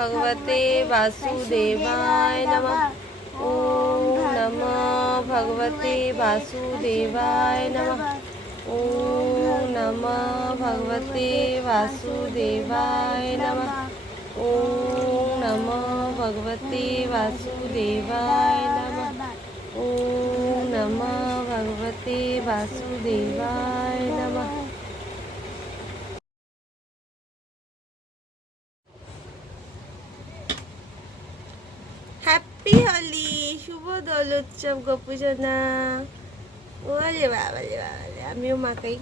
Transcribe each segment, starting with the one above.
भगवते वासुदेवाय नमः। ओम नमो भगवते वासुदेवाय नमः। ओम नमो भगवते वासुदेवाय नमः। ओम नमो भगवते वासुदेवाय नमः। ओम नमो भगवते वासुदेवाय नमः। হ্যাপি হোলি, শুভ দোল উৎসব গোপুসোনা। ওরে বাবারে বাবারে, আমিও মাকাই।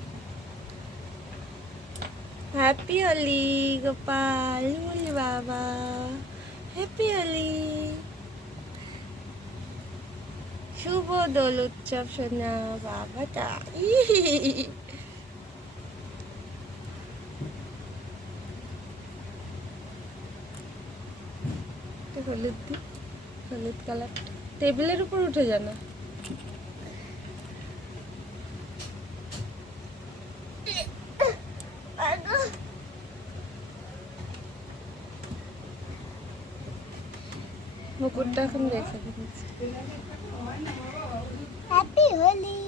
হ্যাপি হোলি গোপাল, ওরে বাবা, হ্যাপি হোলি, শুভ দোল উৎসব সোনা বাবাটা। হলুদ দি, হলুদ কালার টেবিলের উপর উঠে যায় না। মুকুটটা এখন রেখে দিচ্ছি। হ্যাপি হোলি।